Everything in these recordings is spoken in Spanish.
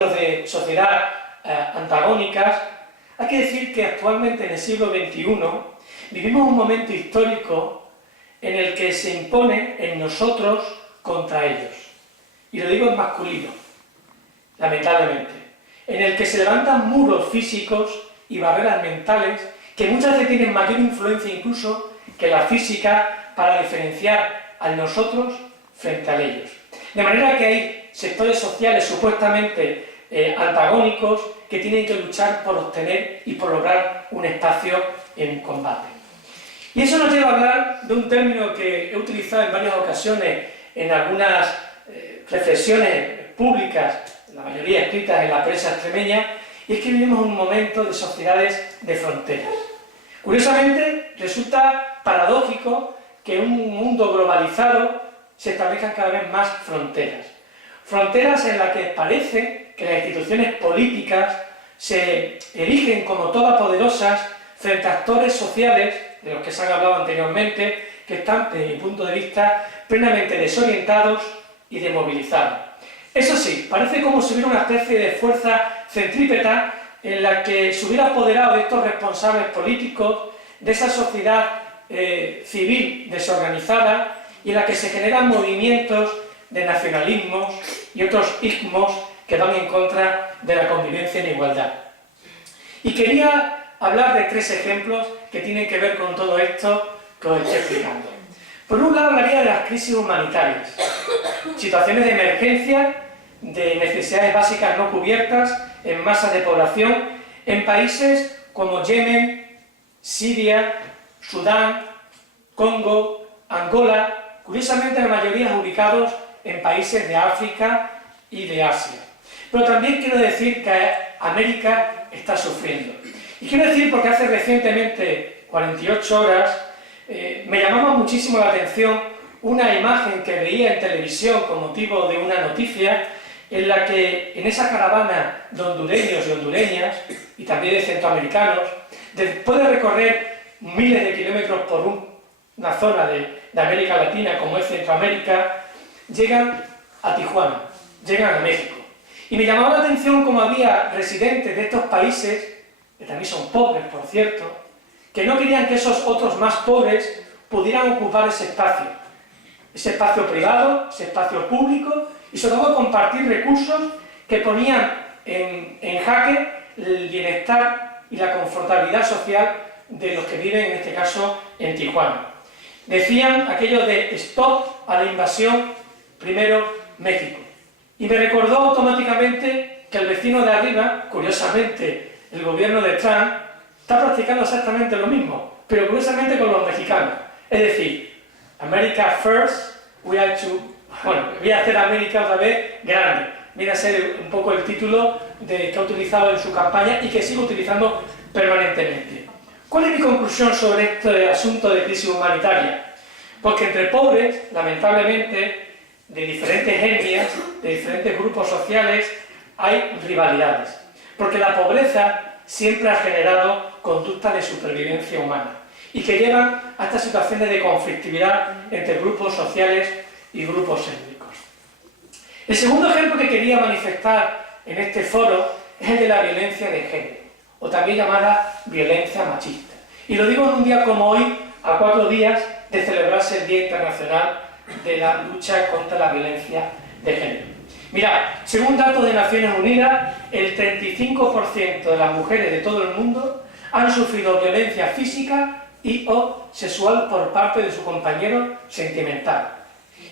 de sociedad antagónicas, hay que decir que actualmente en el siglo XXI vivimos un momento histórico en el que se impone en nosotros contra ellos. Y lo digo en masculino, lamentablemente. En el que se levantan muros físicos y barreras mentales que muchas veces tienen mayor influencia incluso que la física para diferenciar a nosotros frente a ellos. De manera que hay sectores sociales supuestamente antagónicos que tienen que luchar por obtener y por lograr un espacio en combate. Y eso nos lleva a hablar de un término que he utilizado en varias ocasiones en algunas reflexiones públicas, la mayoría escritas en la prensa extremeña, y es que vivimos un momento de sociedades de fronteras. Curiosamente, resulta paradójico que en un mundo globalizado se establezcan cada vez más fronteras. Fronteras en las que parece que las instituciones políticas se erigen como todopoderosas frente a actores sociales, de los que se han hablado anteriormente, que están, desde mi punto de vista, plenamente desorientados y desmovilizados. Eso sí, parece como si hubiera una especie de fuerza centrípeta en la que se hubiera apoderado de estos responsables políticos, de esa sociedad civil desorganizada, y en la que se generan movimientos de nacionalismos y otros ismos que van en contra de la convivencia en igualdad. Y quería hablar de tres ejemplos que tienen que ver con todo esto que os estoy explicando. Por un lado, hablaría de las crisis humanitarias, situaciones de emergencia, de necesidades básicas no cubiertas en masas de población en países como Yemen, Siria, Sudán, Congo, Angola, curiosamente la mayoría ubicados en países de África y de Asia. Pero también quiero decir que América está sufriendo. Y quiero decir porque hace recientemente, 48 horas, me llamaba muchísimo la atención una imagen que veía en televisión con motivo de una noticia en la que en esa caravana de hondureños y hondureñas, y también de centroamericanos, después de recorrer miles de kilómetros por una zona de América Latina como es Centroamérica, llegan a Tijuana, llegan a México. Y me llamaba la atención cómo había residentes de estos países, que también son pobres, por cierto, que no querían que esos otros más pobres pudieran ocupar ese espacio privado, ese espacio público, y sobre todo compartir recursos que ponían en jaque el bienestar y la confortabilidad social de los que viven, en este caso, en Tijuana. Decían aquello de stop a la invasión, primero México. Y me recordó automáticamente que el vecino de arriba, curiosamente el gobierno de Trump, está practicando exactamente lo mismo, pero curiosamente con los mexicanos. Es decir, America first, we are to... Bueno, voy a hacer América otra vez grande. Viene a ser un poco el título que ha utilizado en su campaña y que sigue utilizando permanentemente. ¿Cuál es mi conclusión sobre este asunto de crisis humanitaria? Pues que entre pobres, lamentablemente, de diferentes etnias, de diferentes grupos sociales, hay rivalidades. Porque la pobreza siempre ha generado conductas de supervivencia humana y que llevan a estas situaciones de conflictividad entre grupos sociales y grupos étnicos. El segundo ejemplo que quería manifestar en este foro es el de la violencia de género, o también llamada violencia machista. Y lo digo en un día como hoy, a 4 días de celebrarse el Día Internacional de la Lucha contra la Violencia de Género. Mirad, según datos de Naciones Unidas, el 35% de las mujeres de todo el mundo han sufrido violencia física y o sexual por parte de su compañero sentimental.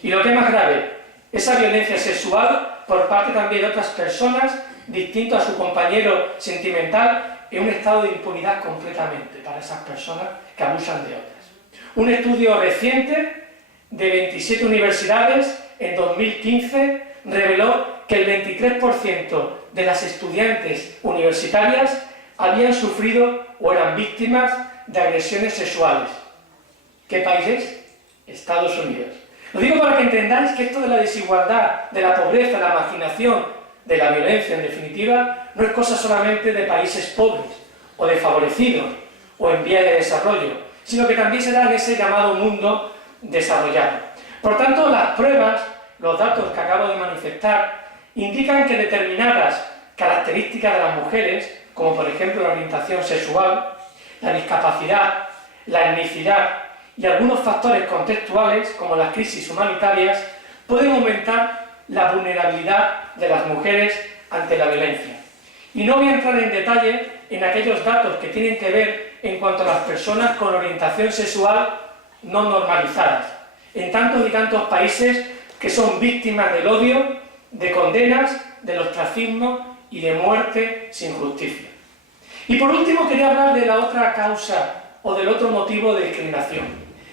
Y lo que es más grave, esa violencia sexual por parte también de otras personas distinto a su compañero sentimental en un estado de impunidad completamente para esas personas que abusan de otras. Un estudio reciente de 27 universidades en 2015 reveló que el 23% de las estudiantes universitarias habían sufrido o eran víctimas de agresiones sexuales. ¿Qué país es? Estados Unidos. Lo digo para que entendáis que esto de la desigualdad, de la pobreza, la marginación, de la violencia en definitiva, no es cosa solamente de países pobres o desfavorecidos o en vías de desarrollo, sino que también se da en ese llamado mundo desarrollado. Por tanto, las pruebas, los datos que acabo de manifestar, indican que determinadas características de las mujeres, como por ejemplo la orientación sexual, la discapacidad, la etnicidad y algunos factores contextuales, como las crisis humanitarias, pueden aumentar la vulnerabilidad de las mujeres ante la violencia. Y no voy a entrar en detalle en aquellos datos que tienen que ver en cuanto a las personas con orientación sexual no normalizadas, en tantos y tantos países que son víctimas del odio, de condenas, del ostracismo y de muerte sin justicia. Y por último quería hablar de la otra causa o del otro motivo de discriminación,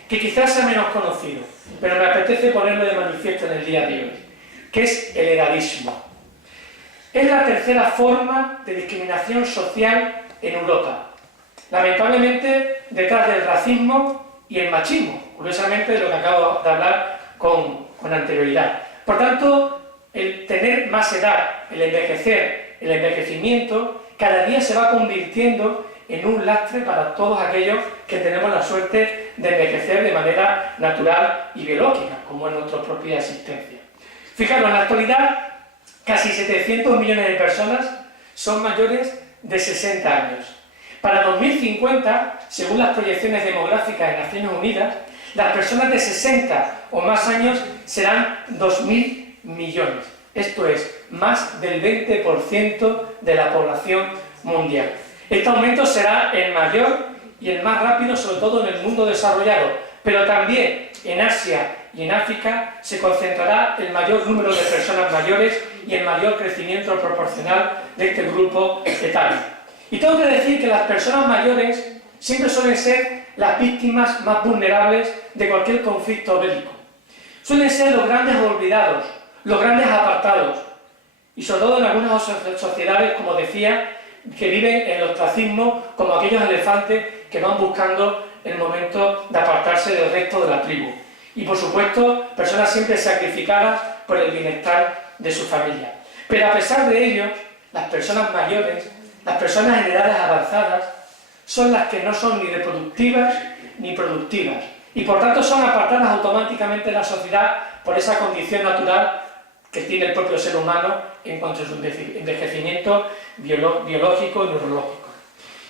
que quizás sea menos conocido, pero me apetece ponerlo de manifiesto en el día de hoy, que es el edadismo. Es la tercera forma de discriminación social en Europa. Lamentablemente, detrás del racismo y el machismo, curiosamente de lo que acabo de hablar con anterioridad. Por tanto, el tener más edad, el envejecer, el envejecimiento, cada día se va convirtiendo en un lastre para todos aquellos que tenemos la suerte de envejecer de manera natural y biológica, como es nuestra propia existencia. Fijaros, en la actualidad, casi 700 millones de personas son mayores de 60 años. Para 2050, según las proyecciones demográficas de Naciones Unidas, las personas de 60 o más años serán 2.000 millones. Esto es, más del 20% de la población mundial. Este aumento será el mayor y el más rápido, sobre todo en el mundo desarrollado, pero también en Asia y en África se concentrará el mayor número de personas mayores y el mayor crecimiento proporcional de este grupo etario. Y tengo que decir que las personas mayores siempre suelen ser las víctimas más vulnerables de cualquier conflicto bélico. Suelen ser los grandes olvidados, los grandes apartados, y sobre todo en algunas sociedades, como decía, que viven en el ostracismo como aquellos elefantes que van buscando el momento de apartarse del resto de la tribu. Y por supuesto, personas siempre sacrificadas por el bienestar de su familia. Pero a pesar de ello, las personas mayores, las personas en edades avanzadas, son las que no son ni reproductivas ni productivas, y por tanto son apartadas automáticamente de la sociedad por esa condición natural que tiene el propio ser humano en cuanto a su envejecimiento biológico y neurológico.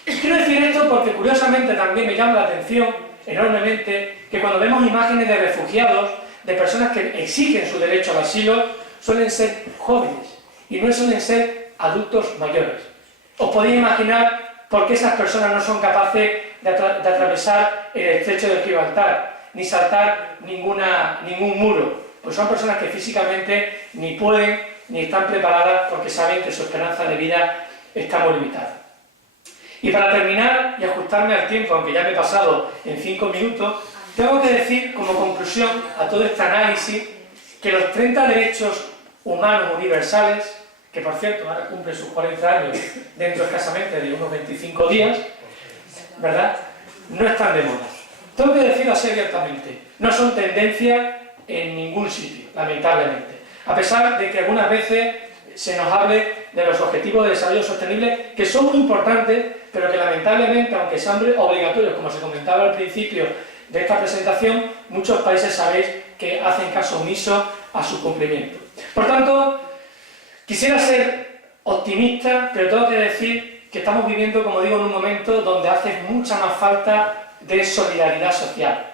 Quiero decir esto porque curiosamente también me llama la atención enormemente que cuando vemos imágenes de refugiados, de personas que exigen su derecho al asilo, suelen ser jóvenes y no suelen ser adultos mayores. ¿Os podéis imaginar por qué esas personas no son capaces de atravesar el estrecho de Gibraltar, ni saltar ningún muro? Pues son personas que físicamente ni pueden ni están preparadas porque saben que su esperanza de vida está muy limitada. Y para terminar y ajustarme al tiempo, aunque ya me he pasado en 5 minutos, tengo que decir como conclusión a todo este análisis que los 30 derechos humanos universales, que por cierto ahora cumplen sus 40 años dentro escasamente de unos 25 días, ¿verdad?, no están de moda. Tengo que decirlo así abiertamente, no son tendencia en ningún sitio, lamentablemente. A pesar de que algunas veces se nos hable de los objetivos de desarrollo sostenible, que son muy importantes, pero que lamentablemente, aunque sean obligatorios, como se comentaba al principio de esta presentación, muchos países sabéis que hacen caso omiso a su cumplimiento. Por tanto, quisiera ser optimista, pero tengo que decir que estamos viviendo, como digo, en un momento donde hace mucha más falta de solidaridad social.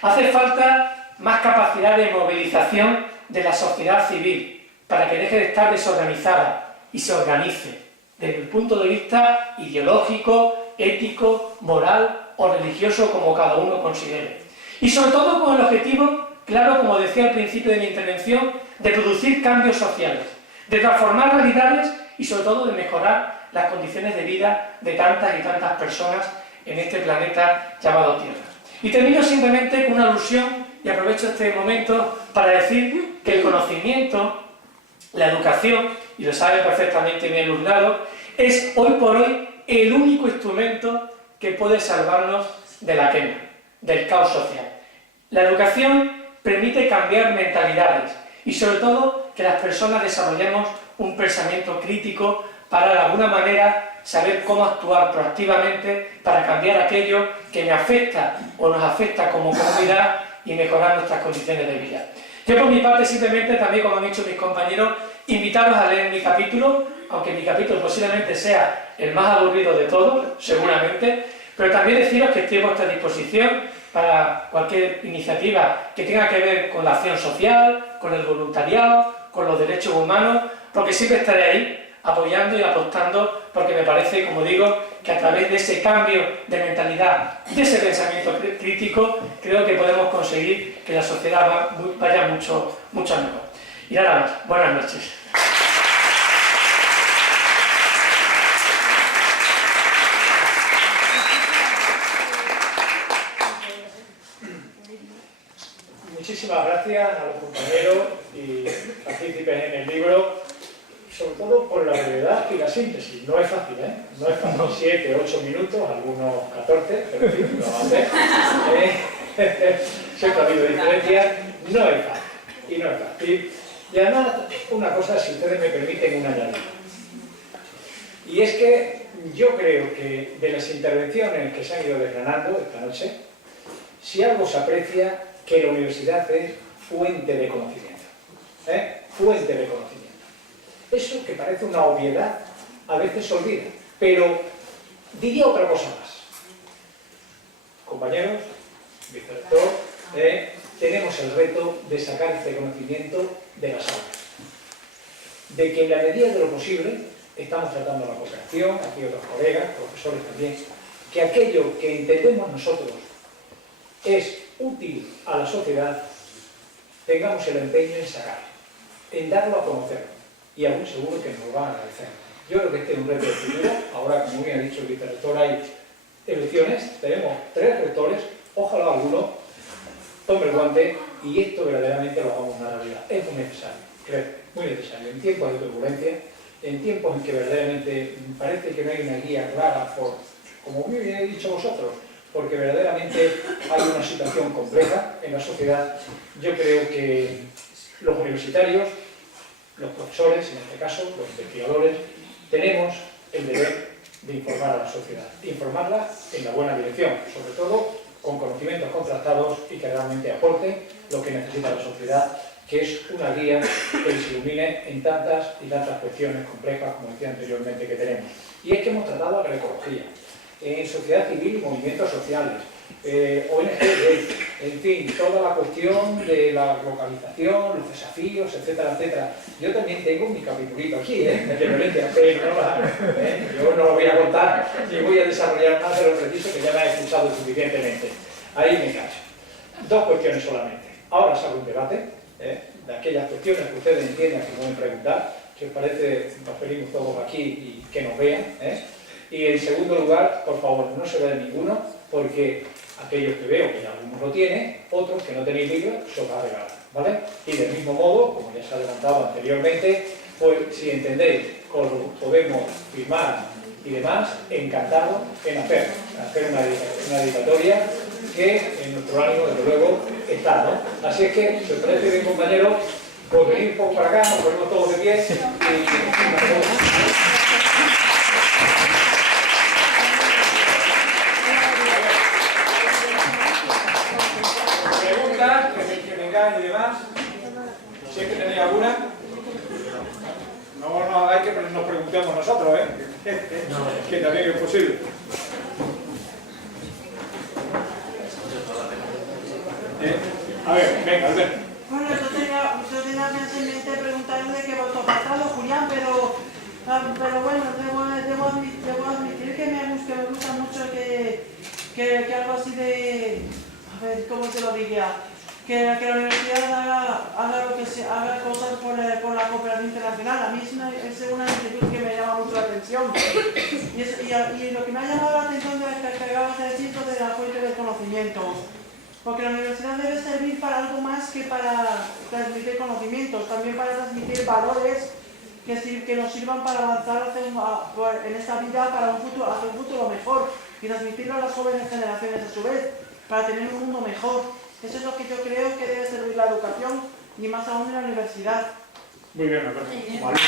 Hace falta más capacidad de movilización de la sociedad civil para que deje de estar desorganizada y se organice desde el punto de vista ideológico, ético, moral o religioso, como cada uno considere. Y sobre todo con el objetivo, claro, como decía al principio de mi intervención, de producir cambios sociales, de transformar realidades y sobre todo de mejorar las condiciones de vida de tantas y tantas personas en este planeta llamado Tierra. Y termino simplemente con una alusión, y aprovecho este momento para decir que el conocimiento, la educación, y lo saben perfectamente mi alumnado, es hoy por hoy el único instrumento que puede salvarnos de la quema, del caos social. La educación permite cambiar mentalidades y sobre todo que las personas desarrollemos un pensamiento crítico para de alguna manera saber cómo actuar proactivamente para cambiar aquello que me afecta o nos afecta como comunidad y mejorar nuestras condiciones de vida. Yo por mi parte simplemente también, como han dicho mis compañeros, invitaros a leer mi capítulo, aunque mi capítulo posiblemente sea el más aburrido de todos, seguramente, pero también deciros que estoy a vuestra disposición para cualquier iniciativa que tenga que ver con la acción social, con el voluntariado, con los derechos humanos, porque siempre estaré ahí apoyando y apostando, porque me parece, como digo, que a través de ese cambio de mentalidad, de ese pensamiento crítico, creo que podemos conseguir que la sociedad vaya mucho mejor. Y nada más, buenas noches. Muchísimas gracias a los compañeros y partícipes en el libro, sobre todo por la brevedad y la síntesis. No es fácil, ¿eh? No es fácil. 7, 8 minutos, algunos 14, pero en fin, lo va a hacer. Siempre ha habido diferencias. No es fácil. Y no es fácil. Y además, una cosa, si ustedes me permiten, una añadida. Y es que yo creo que de las intervenciones que se han ido desgranando esta noche, si algo se aprecia, que la universidad es fuente de conocimiento. Fuente de conocimiento. Eso que parece una obviedad, a veces se olvida. Pero diría otra cosa más. Compañeros, vicerrector, tenemos el reto de sacar este conocimiento de las aulas. De que en la medida de lo posible, estamos tratando la cooperación, aquí otros colegas, profesores también, que aquello que entendemos nosotros es útil a la sociedad, tengamos el empeño en sacarlo, en darlo a conocer, y aún seguro que nos lo van a agradecer. Yo creo que este es un reto de futuro. Ahora, como bien ha dicho el vicerrector, hay elecciones, tenemos 3 rectores, ojalá alguno tome el guante y esto verdaderamente lo hagamos una realidad. Es muy necesario, creo, muy necesario, en tiempos de turbulencia, en tiempos en que verdaderamente parece que no hay una guía clara, como muy bien he dicho vosotros, porque verdaderamente hay una situación compleja en la sociedad. Yo creo que los universitarios, los profesores, en este caso, los investigadores, tenemos el deber de informar a la sociedad, informarla en la buena dirección, sobre todo con conocimientos contrastados y que realmente aporten lo que necesita la sociedad, que es una guía que les ilumine en tantas y tantas cuestiones complejas, como decía anteriormente, que tenemos. Y es que hemos tratado agroecología, en sociedad civil y movimientos sociales, ONG, en fin, toda la cuestión de la localización, los desafíos, etcétera, etcétera. Yo también tengo mi capitulito aquí, de violencia, pero yo no lo voy a contar ni voy a desarrollar más de lo preciso, que ya me ha escuchado suficientemente. Ahí me callo. 2 cuestiones solamente. Ahora se abre un debate de aquellas cuestiones que ustedes entiendan que pueden preguntar, si os parece, nos venimos todos aquí y que nos vean. Y en segundo lugar, por favor, no se vea ninguno, porque aquellos que veo que algunos lo tienen, otros que no tenéis libros, se os va a regalar, ¿vale? Y del mismo modo, como ya se ha adelantado anteriormente, pues si entendéis cómo podemos firmar y demás, encantado en hacer una dedicatoria que en nuestro ánimo, desde luego, está, ¿no? Así es que, si os parece bien, compañeros, pues venid un poco para acá, nos ponemos todos de pie que vengáis y demás, si es que tenéis alguna, no nos hagáis que nos preguntemos nosotros, que también es posible. A ver, venga, Alberto. Bueno, yo tenía en mente preguntarle de qué voto pasado, Julián, pero bueno, debo admitir que me gusta mucho que algo así de... A ver, ¿cómo se lo diría? Que la universidad haga cosas por la cooperación internacional. A mí es una inquietud que me llama mucho la atención. Y lo que me ha llamado la atención de lo que acabas de decir de la fuente del conocimiento. Porque la universidad debe servir para algo más que para transmitir conocimientos, también para transmitir valores que nos sirvan para avanzar en esta vida hacia un futuro mejor y transmitirlo a las jóvenes generaciones a su vez, para tener un mundo mejor. Eso es lo que yo creo que debe servir la educación, y más aún en la universidad. Muy bien, Alberto. Vale.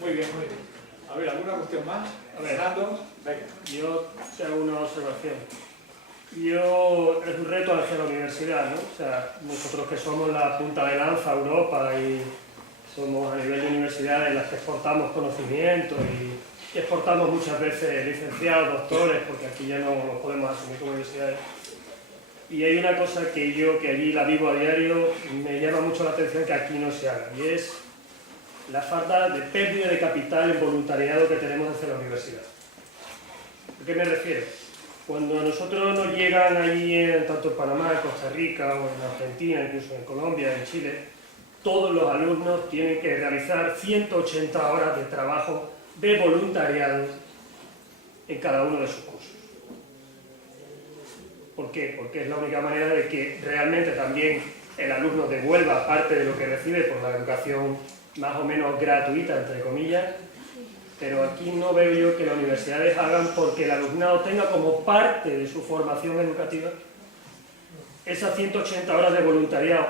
Muy bien, muy bien. A ver, ¿alguna cuestión más? A ver, Nando, venga. Yo, si hago una es un reto hacia la universidad, ¿no? O sea, nosotros que somos la punta de lanza Europa y somos a nivel de universidades las que exportamos conocimiento y exportamos muchas veces licenciados, doctores, porque aquí ya no los podemos asumir como universidades. Y hay una cosa que yo, que allí la vivo a diario, me llama mucho la atención que aquí no se haga, y es la falta de pérdida de capital en voluntariado que tenemos hacia la universidad. ¿A qué me refiero? Cuando a nosotros nos llegan allí, tanto en Panamá, en Costa Rica o en Argentina, incluso en Colombia, en Chile, todos los alumnos tienen que realizar 180 horas de trabajo de voluntariado en cada uno de sus cursos. ¿Por qué? Porque es la única manera de que realmente también el alumno devuelva parte de lo que recibe por la educación más o menos gratuita, entre comillas, pero aquí no veo yo que las universidades hagan porque el alumnado tenga como parte de su formación educativa esas 180 horas de voluntariado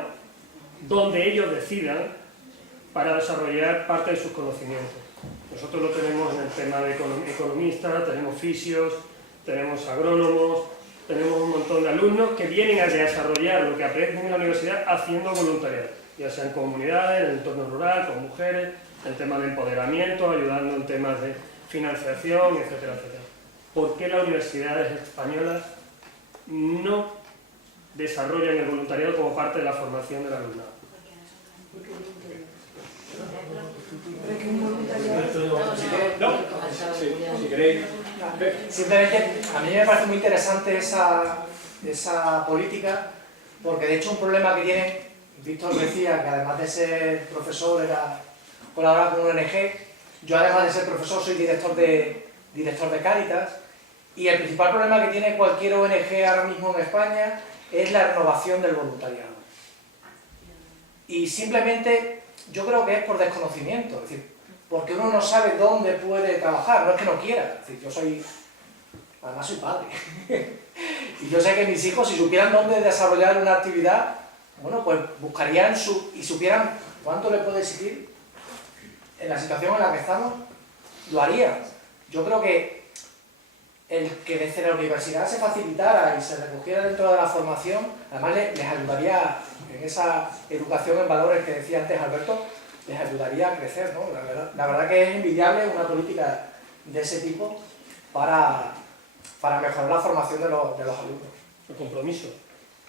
donde ellos decidan para desarrollar parte de sus conocimientos. Nosotros lo tenemos en el tema de economistas, tenemos fisios, tenemos agrónomos, tenemos un montón de alumnos que vienen a desarrollar lo que aprenden en la universidad haciendo voluntariado, ya sea en comunidades, en el entorno rural, con mujeres, en temas de empoderamiento, ayudando en temas de financiación, etcétera, etcétera. ¿Por qué las universidades españolas no desarrollan el voluntariado como parte de la formación del alumnado? Si queréis. Simplemente, a mí me parece muy interesante esa política, porque de hecho un problema que tiene, Víctor decía que además de ser profesor era colaborar con un ONG, yo además de ser profesor soy director de Cáritas, y el principal problema que tiene cualquier ONG ahora mismo en España es la renovación del voluntariado. Y simplemente yo creo que es por desconocimiento, es decir, porque uno no sabe dónde puede trabajar, no es que no quiera, es decir, además soy padre, y yo sé que mis hijos, si supieran dónde desarrollar una actividad, bueno, pues buscarían y supieran cuánto le puede exigir en la situación en la que estamos, lo harían. Yo creo que el que desde la universidad se facilitara y se recogiera dentro de la formación, además les ayudaría en esa educación en valores que decía antes Alberto, les ayudaría a crecer, ¿no? La verdad que es envidiable una política de ese tipo para mejorar la formación de los alumnos. El compromiso.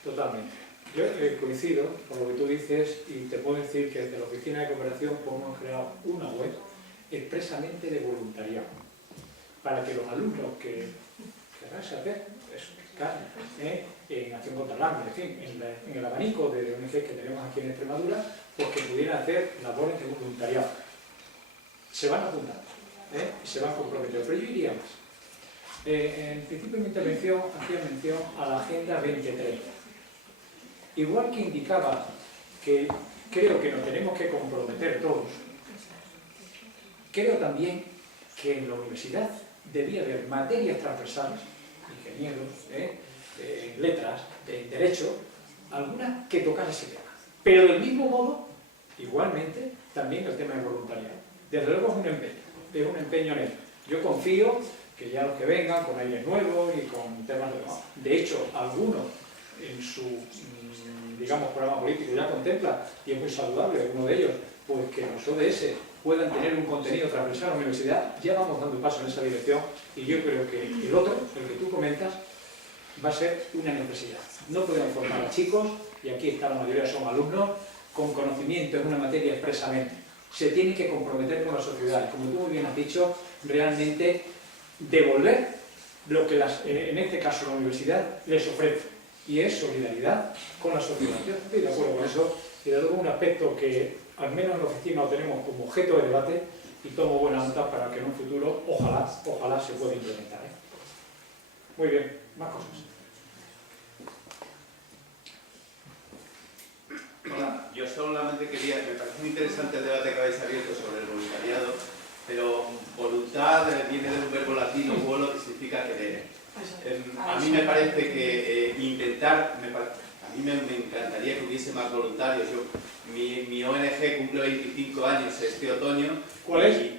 Totalmente. Yo coincido con lo que tú dices y te puedo decir que desde la Oficina de Cooperación hemos creado una web expresamente de voluntariado para que los alumnos que querrán saber en acción contra el hambre, en fin, en el abanico de ONG que tenemos aquí en Extremadura, pues que pudieran hacer labores de voluntariado. Se van a apuntar, se van a comprometer, pero yo iría más. En principio de mi intervención hacía mención a la Agenda 2030. Igual que indicaba que creo que nos tenemos que comprometer todos, creo también que en la universidad debía haber materias transversales, ingenieros, letras, derecho, algunas que tocan ese tema. Pero del mismo modo, igualmente, también el tema de voluntariado. Desde luego es un empeño en él. Yo confío que ya los que vengan con aires nuevos y con temas de hecho, algunos en su, digamos, programa político ya contempla, y es muy saludable, uno de ellos, pues que los ODS puedan tener un contenido transversal a la universidad, ya vamos dando paso en esa dirección, y yo creo que el otro, el que tú comentas, va a ser una necesidad. No podemos formar a chicos, y aquí está la mayoría son alumnos, con conocimiento en una materia expresamente. Se tiene que comprometer con la sociedad, y como tú muy bien has dicho, realmente devolver lo que en este caso la universidad les ofrece, y es solidaridad con la sociedad. Yo estoy de acuerdo con eso, y de luego un aspecto que al menos en la oficina lo tenemos como objeto de debate, y tomo buena nota para que en un futuro, ojalá se pueda implementar. Muy bien, más cosas. Hola, yo solamente quería, me parece muy interesante el debate que habéis abierto sobre el voluntariado, pero voluntad viene de un verbo latino, volo, que significa querer. A mí me parece que a mí me encantaría que hubiese más voluntarios. Mi ONG cumple 25 años este otoño. ¿Cuál es?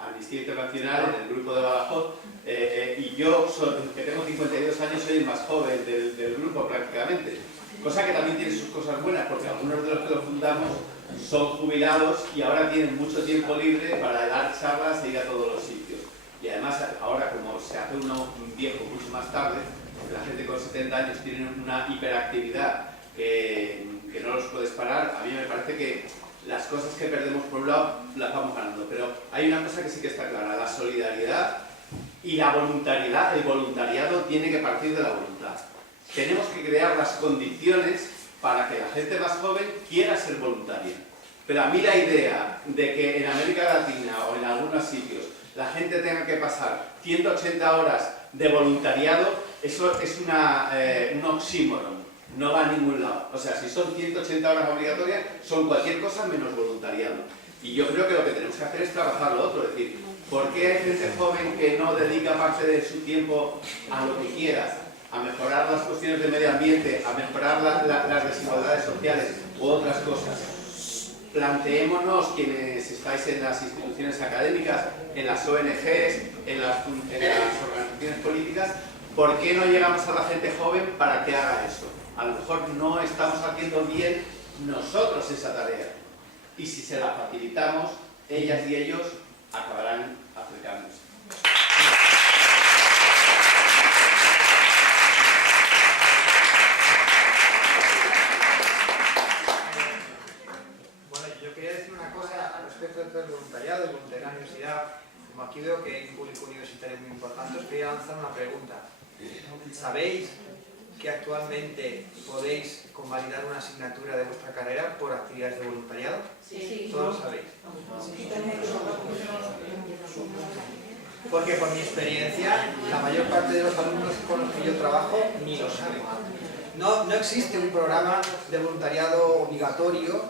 Amnistía Internacional, en el grupo de Badajoz. Y yo, que tengo 52 años, soy el más joven del grupo prácticamente. Cosa que también tiene sus cosas buenas, porque algunos de los que lo fundamos son jubilados y ahora tienen mucho tiempo libre para dar charlas e ir a todos los sitios. Y además, ahora como se hace uno viejo mucho más tarde, la gente con 70 años tiene una hiperactividad que no los puedes parar, a mí me parece que las cosas que perdemos por un lado las vamos ganando. Pero hay una cosa que sí que está clara, la solidaridad y la voluntariedad. El voluntariado tiene que partir de la voluntad. Tenemos que crear las condiciones para que la gente más joven quiera ser voluntaria. Pero a mí la idea de que en América Latina o en algunos sitios la gente tenga que pasar 180 horas de voluntariado, eso es un oxímoron, no va a ningún lado. O sea, si son 180 horas obligatorias, son cualquier cosa menos voluntariado. Y yo creo que lo que tenemos que hacer es trabajar lo otro, es decir, ¿por qué hay gente joven que no dedica parte de su tiempo a lo que quiera? A mejorar las cuestiones de medio ambiente, a mejorar las desigualdades sociales u otras cosas. Planteémonos, quienes estáis en las instituciones académicas, en las ONGs, en las organizaciones políticas, ¿por qué no llegamos a la gente joven para que haga eso? A lo mejor no estamos haciendo bien nosotros esa tarea. Y si se la facilitamos, ellas y ellos acabarán acercándose. Respecto del voluntariado y voluntariado en la universidad, como aquí veo que hay un público universitario muy importante, os quería lanzar una pregunta. ¿Sabéis que actualmente podéis convalidar una asignatura de vuestra carrera por actividades de voluntariado? Sí. ¿Todos lo sabéis? Porque por mi experiencia, la mayor parte de los alumnos con los que yo trabajo ni lo saben. No existe un programa de voluntariado obligatorio,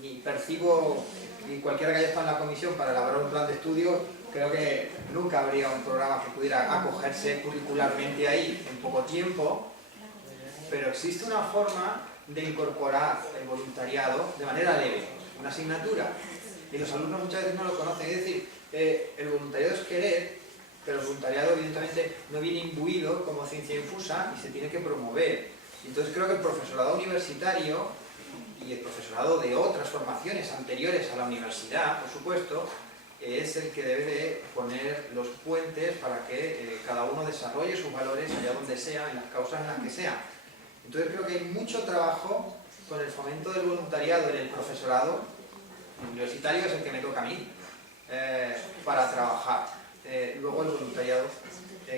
ni percibo. Y cualquiera que haya estado en la comisión para elaborar un plan de estudio, creo que nunca habría un programa que pudiera acogerse curricularmente ahí en poco tiempo, pero existe una forma de incorporar el voluntariado de manera leve, una asignatura, y los alumnos muchas veces no lo conocen. Es decir, el voluntariado es querer, pero el voluntariado evidentemente no viene imbuido como ciencia infusa y se tiene que promover. Entonces creo que el profesorado universitario y el profesorado de otras formaciones anteriores a la universidad, por supuesto, es el que debe de poner los puentes para que cada uno desarrolle sus valores allá donde sea, en las causas en las que sea. Entonces creo que hay mucho trabajo con el fomento del voluntariado en el profesorado universitario, es el que me toca a mí, para trabajar. Luego el voluntariado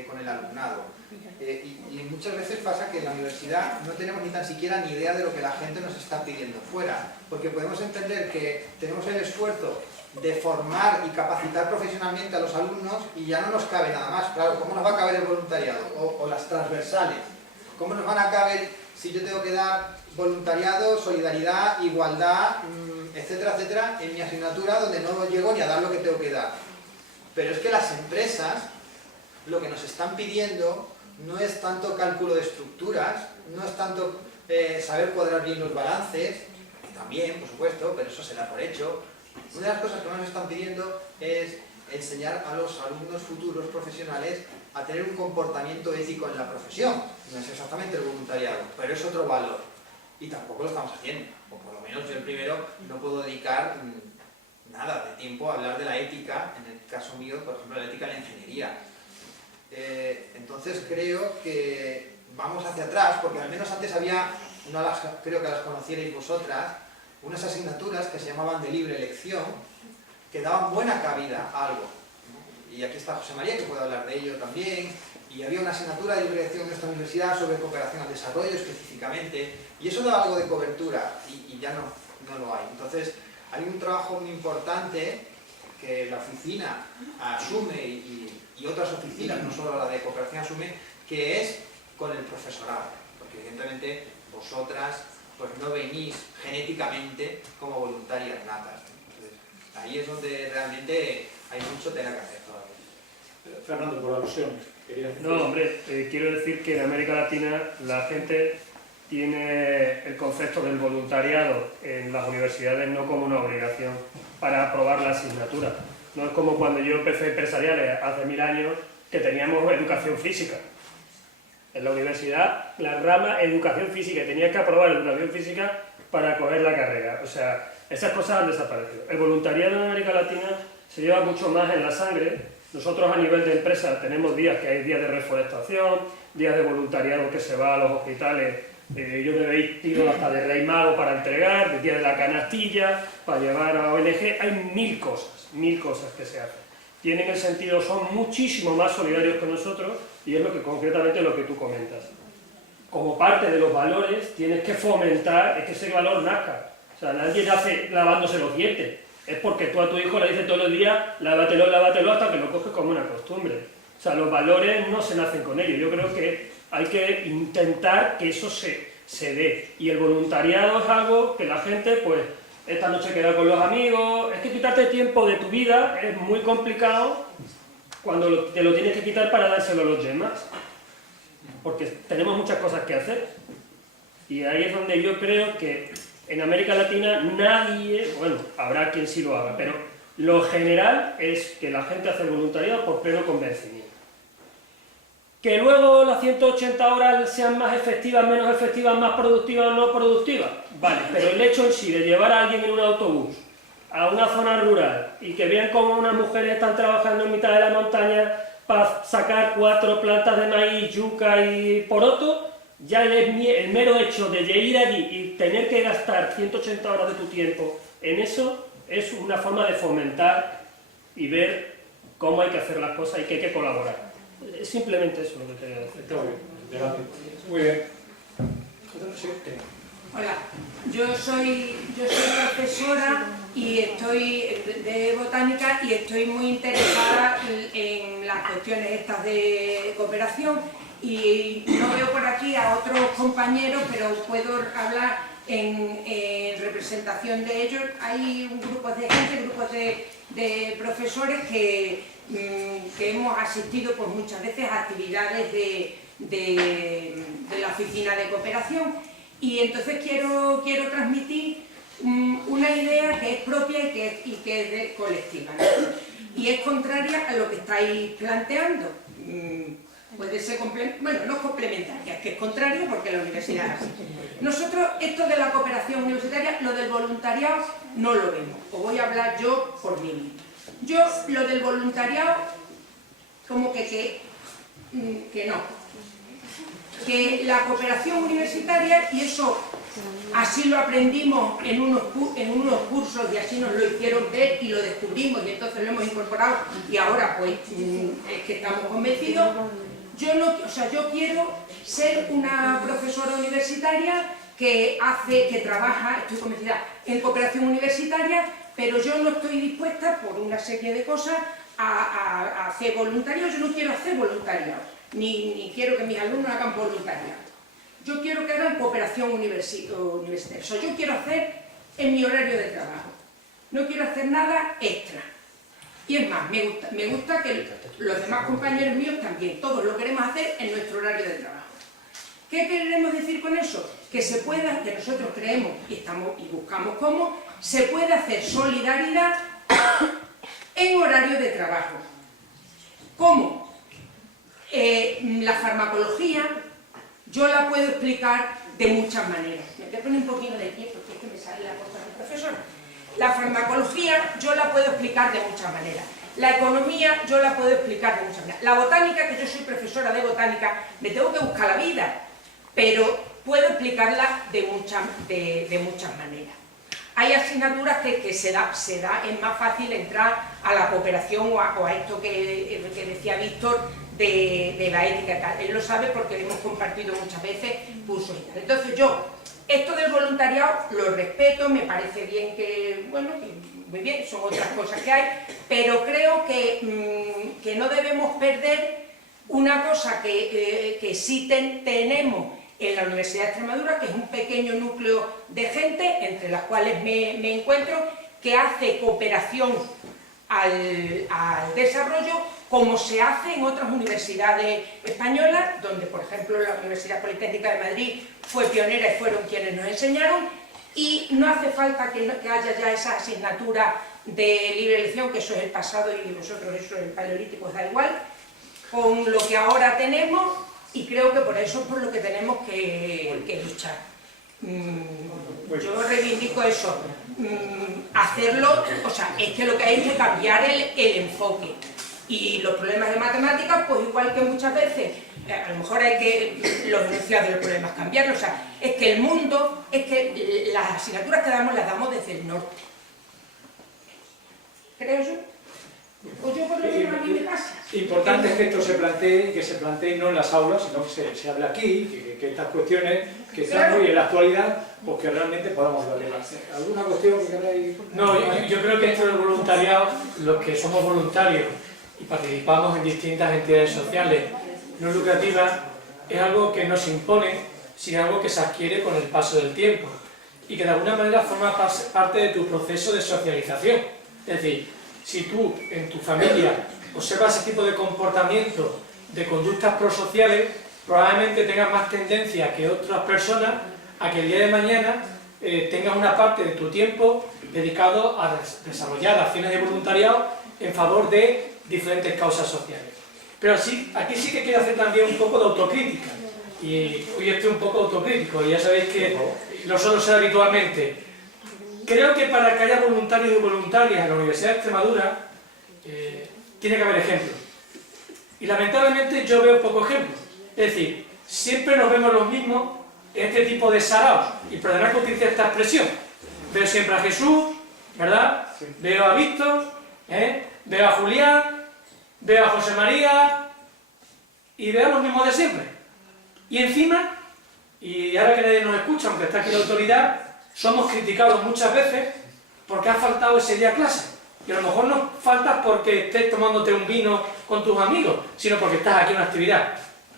con el alumnado. Y muchas veces pasa que en la universidad no tenemos ni tan siquiera ni idea de lo que la gente nos está pidiendo fuera, porque podemos entender que tenemos el esfuerzo de formar y capacitar profesionalmente a los alumnos y ya no nos cabe nada más. Claro, ¿cómo nos va a caber el voluntariado? O las transversales. ¿Cómo nos van a caber si yo tengo que dar voluntariado, solidaridad, igualdad, etcétera, etcétera, en mi asignatura donde no llego ni a dar lo que tengo que dar? Pero es que las empresas lo que nos están pidiendo no es tanto cálculo de estructuras, no es tanto saber cuadrar bien los balances, también, por supuesto, pero eso se da por hecho. Una de las cosas que más nos están pidiendo es enseñar a los alumnos futuros profesionales a tener un comportamiento ético en la profesión. No es exactamente el voluntariado, pero es otro valor. Y tampoco lo estamos haciendo, o por lo menos yo el primero no puedo dedicar nada de tiempo a hablar de la ética, en el caso mío, por ejemplo, la ética en la ingeniería. Entonces creo que vamos hacia atrás, porque al menos antes había, creo que las conocierais vosotras, unas asignaturas que se llamaban de libre elección, que daban buena cabida a algo. Y aquí está José María, que puede hablar de ello también, y había una asignatura de libre elección en nuestra universidad sobre cooperación al desarrollo específicamente, y eso daba algo de cobertura, y ya no lo hay. Entonces hay un trabajo muy importante que la oficina asume y otras oficinas, no solo la de cooperación asume, que es con el profesorado, porque evidentemente vosotras pues no venís genéticamente como voluntarias natas. Entonces, ahí es donde realmente hay mucho tela que hacer todavía. Fernando, por alusiones. No, hombre, quiero decir que en América Latina la gente tiene el concepto del voluntariado en las universidades no como una obligación para aprobar la asignatura. No es como cuando yo empecé empresariales hace 1000 años, que teníamos educación física. En la universidad, la rama educación física, tenías que aprobar educación física para coger la carrera. O sea, esas cosas han desaparecido. El voluntariado en América Latina se lleva mucho más en la sangre. Nosotros a nivel de empresa tenemos días que hay días de reforestación, días de voluntariado que se va a los hospitales. Yo me he ido hasta de Rey Mago para entregar, de día de la canastilla, para llevar a ONG. Hay mil cosas que se hacen. Tienen el sentido, son muchísimo más solidarios que nosotros y es lo que concretamente lo que tú comentas. Como parte de los valores tienes que fomentar es que ese valor nazca. O sea, nadie nace lavándose los dientes. Es porque tú a tu hijo le dices todos los días lávatelo hasta que lo coges como una costumbre. O sea, los valores no se nacen con ellos. Yo creo que hay que intentar que eso se dé. Y el voluntariado es algo que la gente, pues, esta noche queda con los amigos. Es que quitarte tiempo de tu vida es muy complicado cuando te lo tienes que quitar para dárselo a los demás. Porque tenemos muchas cosas que hacer. Y ahí es donde yo creo que en América Latina nadie, bueno, habrá quien sí lo haga, pero lo general es que la gente hace el voluntariado por pleno convencimiento. Que luego las 180 horas sean más efectivas, menos efectivas, más productivas o no productivas, vale, pero el hecho en sí de llevar a alguien en un autobús a una zona rural y que vean cómo unas mujeres están trabajando en mitad de la montaña para sacar 4 plantas de maíz, yuca y poroto, ya el mero hecho de ir allí y tener que gastar 180 horas de tu tiempo en eso es una forma de fomentar y ver cómo hay que hacer las cosas y que hay que colaborar. Es simplemente eso lo que quería decir. Está muy bien. Muy bien. Hola, yo soy profesora y estoy de botánica y estoy muy interesada en las cuestiones estas de cooperación y no veo por aquí a otros compañeros, pero puedo hablar en representación de ellos. Hay grupos de gente, grupos de profesores que hemos asistido pues, muchas veces a actividades de la oficina de cooperación y entonces quiero transmitir una idea que es propia y que es colectiva, ¿no? Y es contraria a lo que estáis planteando. Puede ser bueno, no complementaria, es que es contrario porque la universidad es así. Nosotros, esto de la cooperación universitaria, lo del voluntariado, no lo vemos. Os voy a hablar yo por mí mismo. Yo, lo del voluntariado, como que no. Que la cooperación universitaria, y eso así lo aprendimos en unos cursos y así nos lo hicieron ver y lo descubrimos y entonces lo hemos incorporado y ahora pues es que estamos convencidos. Yo quiero ser una profesora universitaria que trabaja, estoy convencida, en cooperación universitaria, pero yo no estoy dispuesta por una serie de cosas a hacer voluntariado. Yo no quiero hacer voluntariado, ni quiero que mis alumnos hagan voluntariado. Yo quiero que hagan cooperación universitaria. O sea, yo quiero hacer en mi horario de trabajo. No quiero hacer nada extra. Y es más, me gusta que los demás compañeros míos también, todos lo queremos hacer en nuestro horario de trabajo. ¿Qué queremos decir con eso? Que se pueda, que nosotros creemos y buscamos cómo, se puede hacer solidaridad en horario de trabajo. ¿Cómo? La farmacología yo la puedo explicar de muchas maneras. Me voy a poner un poquito de pie porque es que me sale la cosa del profesor. La farmacología yo la puedo explicar de muchas maneras. La economía yo la puedo explicar de muchas maneras. La botánica, que yo soy profesora de botánica, me tengo que buscar la vida, pero puedo explicarla de muchas maneras. Hay asignaturas que se da, es más fácil entrar a la cooperación o a esto que decía Víctor de la ética y tal. Él lo sabe porque hemos compartido muchas veces cursos y tal. Entonces yo, esto del voluntariado lo respeto, me parece bien que, bueno, muy bien, son otras cosas que hay, pero creo que no debemos perder una cosa que sí tenemos en la Universidad de Extremadura, que es un pequeño núcleo de gente, entre las cuales me encuentro, que hace cooperación al desarrollo, como se hace en otras universidades españolas, donde, por ejemplo, la Universidad Politécnica de Madrid fue pionera y fueron quienes nos enseñaron, y no hace falta que haya ya esa asignatura de libre elección, que eso es el pasado y vosotros eso, el paleolítico, os da igual. con lo que ahora tenemos y creo que por eso es por lo que tenemos que luchar. Yo reivindico eso, hacerlo, o sea, es que lo que hay es que cambiar el enfoque. Y los problemas de matemáticas, pues igual que muchas veces, a lo mejor hay que los enunciados de los problemas cambiarlos, o sea, es que el mundo, es que las asignaturas que damos las damos desde el norte. ¿Creo yo? Pues yo por lo menos a mí me pasa. Importante es que esto se plantee, y que se plantee no en las aulas, sino que se hable aquí, que estas cuestiones que están muy en la actualidad, pues que realmente podamos darle más. ¿Alguna cuestión que queráis? No, yo creo que esto del voluntariado, los que somos voluntarios y participamos en distintas entidades sociales no lucrativas, es algo que no se impone, sino algo que se adquiere con el paso del tiempo y que de alguna manera forma parte de tu proceso de socialización. Es decir, si tú en tu familia observas ese tipo de comportamiento, de conductas prosociales, probablemente tengas más tendencia que otras personas a que el día de mañana tengas una parte de tu tiempo dedicado a desarrollar acciones de voluntariado en favor de diferentes causas sociales. Pero aquí sí que quiero hacer también un poco de autocrítica, y hoy estoy un poco autocrítico, y ya sabéis que lo suelo ser habitualmente. Creo que para que haya voluntarios y voluntarias en la Universidad de Extremadura, tiene que haber ejemplos. Y lamentablemente yo veo pocos ejemplos. Es decir, siempre nos vemos los mismos en este tipo de saraos. Y perdonad que utilice esta expresión. Veo siempre a Jesús, ¿verdad? Sí. Veo a Víctor, veo a Julián, veo a José María, y veo los mismos de siempre. Y encima, y ahora que nadie nos escucha, aunque está aquí la autoridad, somos criticados muchas veces porque has faltado ese día a clase. Y a lo mejor no faltas porque estés tomándote un vino con tus amigos, sino porque estás aquí en una actividad.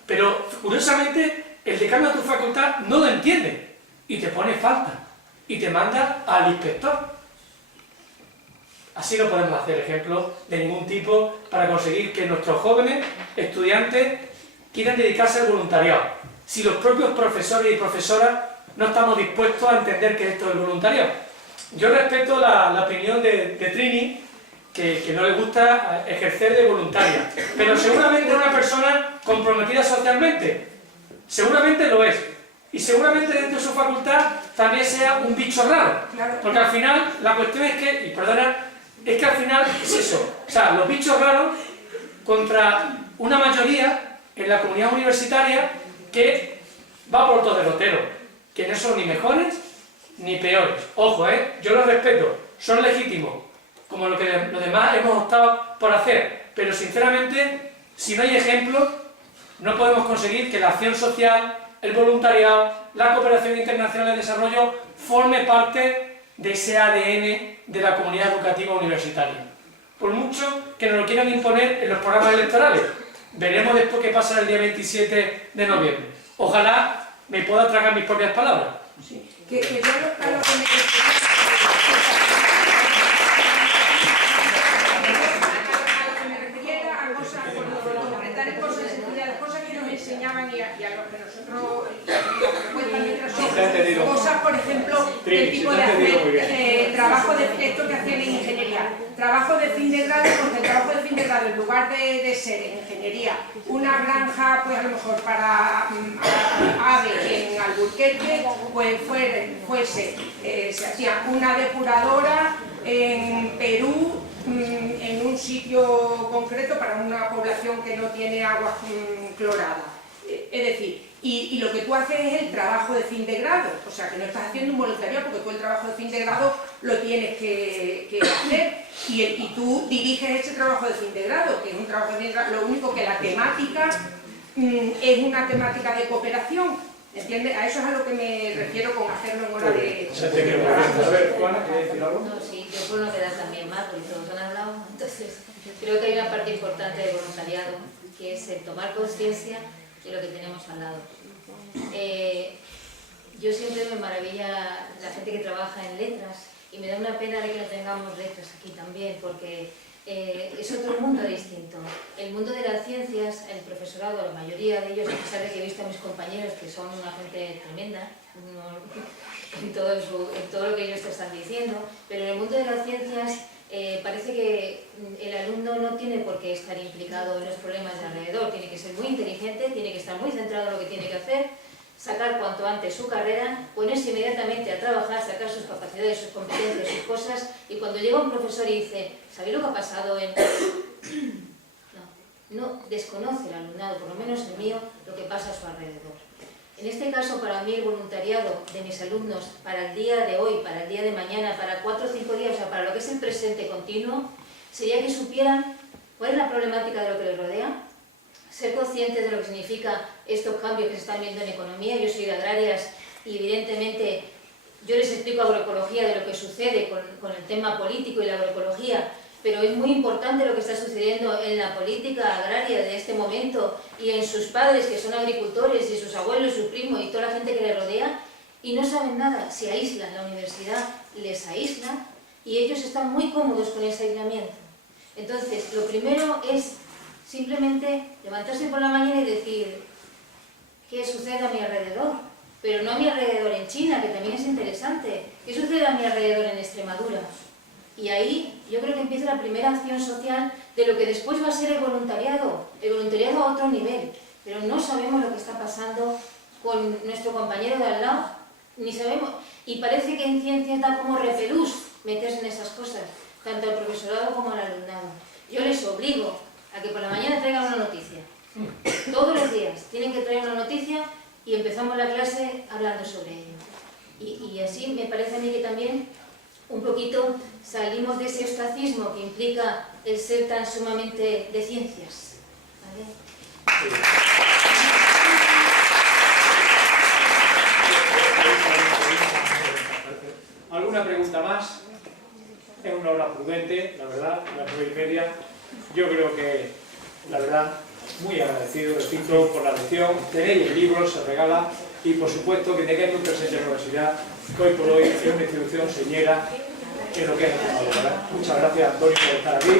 Pero, curiosamente, el decano de tu facultad no lo entiende y te pone falta y te manda al inspector. Así no podemos hacer ejemplos de ningún tipo para conseguir que nuestros jóvenes estudiantes quieran dedicarse al voluntariado. Si los propios profesores y profesoras no estamos dispuestos a entender que esto es el voluntariado. Yo respeto la opinión de Trini, que no le gusta ejercer de voluntaria, pero seguramente una persona comprometida socialmente, seguramente lo es, y seguramente dentro de su facultad también sea un bicho raro, porque al final la cuestión es que, y perdona, es que al final es eso, o sea, los bichos raros contra una mayoría en la comunidad universitaria que va por todo derrotero, que no son ni mejores ni peores. Ojo, yo los respeto, son legítimos, como lo que los demás hemos optado por hacer, pero sinceramente, si no hay ejemplos, no podemos conseguir que la acción social, el voluntariado, la cooperación internacional de desarrollo forme parte de ese ADN de la comunidad educativa universitaria. Por mucho que nos lo quieran imponer en los programas electorales, veremos después qué pasa el día 27 de noviembre. Ojalá me pueda tragar mis propias palabras. Sí. Que yo a lo que me refería era a cosas, por concretar en cosas sencillas, las cosas que nos enseñaban y a lo que nosotros cosas, por ejemplo, del tipo de hacer trabajo de esto que hacían en ingeniería. Trabajo de fin de grado, porque el trabajo de fin de grado, en lugar de ser en ingeniería una granja, pues a lo mejor para ave en Alburquerque, pues se hacía una depuradora en Perú, en un sitio concreto para una población que no tiene agua clorada. Es decir, y lo que tú haces es el trabajo de fin de grado, o sea que no estás haciendo un voluntariado porque tú el trabajo de fin de grado lo tienes que hacer y tú diriges ese trabajo de fin de grado, que es un trabajo de fin de grado, lo único que la temática es una temática de cooperación, ¿entiendes? A eso es a lo que me refiero con hacerlo en hora de trabajo. A ver, Juana, ¿quieres decir algo? No, sí, yo puedo quedar también mal, porque todos han hablado, entonces creo que hay una parte importante del voluntariado, que es el tomar conciencia de lo que tenemos al lado. Yo siempre me maravilla la gente que trabaja en letras y me da una pena de que no tengamos letras aquí también, porque es otro mundo distinto. El mundo de las ciencias, el profesorado, la mayoría de ellos, a pesar de que he visto a mis compañeros que son una gente tremenda en todo lo que ellos te están diciendo, pero en el mundo de las ciencias parece que el alumno no tiene por qué estar implicado en los problemas de alrededor, tiene que ser muy inteligente, tiene que estar muy centrado en lo que tiene que hacer, sacar cuanto antes su carrera, ponerse inmediatamente a trabajar, sacar sus capacidades, sus competencias, sus cosas, y cuando llega un profesor y dice, ¿sabéis lo que ha pasado en...? No desconoce el alumnado, por lo menos el mío, lo que pasa a su alrededor. En este caso, para mí, el voluntariado de mis alumnos para el día de hoy, para el día de mañana, para 4 o 5 días, o sea, para lo que es el presente continuo, sería que supieran cuál es la problemática de lo que les rodea, ser conscientes de lo que significa estos cambios que se están viendo en economía. Yo soy de agrarias y evidentemente yo les explico agroecología de lo que sucede con el tema político y la agroecología, pero es muy importante lo que está sucediendo en la política agraria de este momento y en sus padres que son agricultores y sus abuelos, sus primos y toda la gente que les rodea, y no saben nada, se aíslan, la universidad les aísla y ellos están muy cómodos con ese aislamiento. Entonces, lo primero es simplemente levantarse por la mañana y decir ¿qué sucede a mi alrededor? Pero no a mi alrededor en China, que también es interesante. ¿Qué sucede a mi alrededor en Extremadura? Y ahí yo creo que empieza la primera acción social de lo que después va a ser el voluntariado a otro nivel. Pero no sabemos lo que está pasando con nuestro compañero de al lado, ni sabemos. Y parece que en ciencias da como repelús meterse en esas cosas, tanto al profesorado como al alumnado. Yo les obligo a que por la mañana traigan una noticia. Todos los días tienen que traer una noticia y empezamos la clase hablando sobre ello. Y así me parece a mí que también un poquito salimos de ese ostracismo que implica el ser tan sumamente de ciencias. ¿Vale? ¿Alguna pregunta más? Es una hora prudente, la verdad, las 9:30. Yo creo que, la verdad, muy agradecido, repito, por la lección. Tenéis el libro, se regala, y por supuesto que tengáis un presente en la universidad, que hoy por hoy es una institución señera en lo que es el ¿verdad? Muchas gracias, Antonio, por estar aquí.